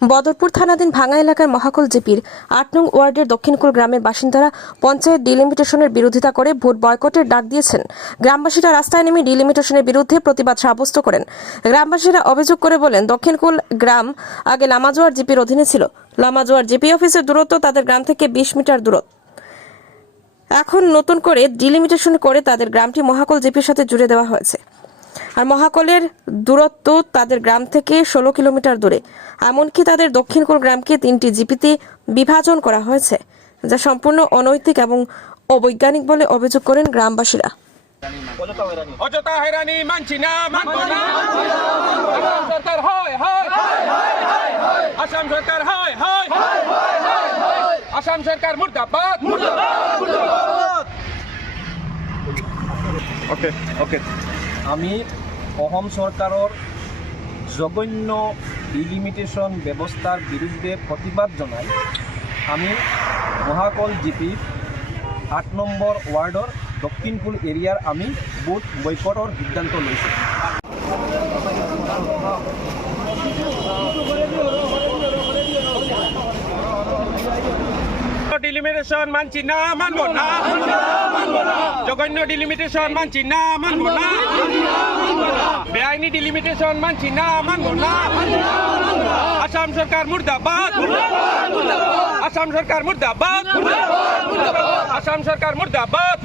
বদরপুর থানাধীন ভাঙ্গা এলাকার মহাকুল জিপির ৮ নং ওয়ার্ডের দক্ষিণকুল গ্রামের বাসিন্দারা পঞ্চায়েত ডিলিমিটেশনের বিরোধিতা করে ভোট বয়কটের ডাক দিয়েছেন। গ্রামবাসীরা রাস্তায় নেমে ডিলিমিটেশনের বিরুদ্ধে প্রতিবাদ সাব্যস্ত করেন। গ্রামবাসীরা অভিযোগ করে বলেন, দক্ষিণকুল গ্রাম আগে লামাজোয়ার জিপির অধীনে ছিল। লামাজোয়ার জিপি অফিসের দূরত্ব তাদের গ্রাম থেকে ২০ মিটার দূর। এখন নতুন করে ডিলিমিটেশন করে তাদের গ্রামটি মহাকুল জিপির সাথে জুড়ে দেওয়া হয়েছে। আর মহাকলের দূরত্ব তাদের গ্রাম থেকে ১৬ কিলোমিটার দূরে। এমনকি তাদের দক্ষিণকুল গ্রামকে ৩টি জিপিতে বিভাজন করা হয়েছে, যা সম্পূর্ণ অনৈতিক এবং অবৈজ্ঞানিক বলে অভিযোগ করেন গ্রামবাসীরা। অযথা হয়রানি মানছি না, মানব না। সরকার হয়, আসাম সরকার হয়, আসাম সরকার মুর্দাবাদ। ওকে আমি অসম সরকারের জঘন্য ডিলিমিটেশন ব্যবস্থার বিরুদ্ধে প্রতিবাদ জানাই আমি মহাকল জিপির ৮ নম্বর ওয়ার্ডর দক্ষিণকুল এরিয়ার আমি ভোট বয়কটর সিদ্ধান্ত লৈছোঁ। ডিলিমিটেশন মানছি না, মানব না। জঘন্য ডিলিমিটেশন মানছি না, মানব না। বেআইনি ডিলিমিটেশন মানছি না, মানব না। আসাম সরকার মুর্দাবাদ, আসাম সরকার মুর্দাবাদ, আসাম সরকার মুর্দাবাদ।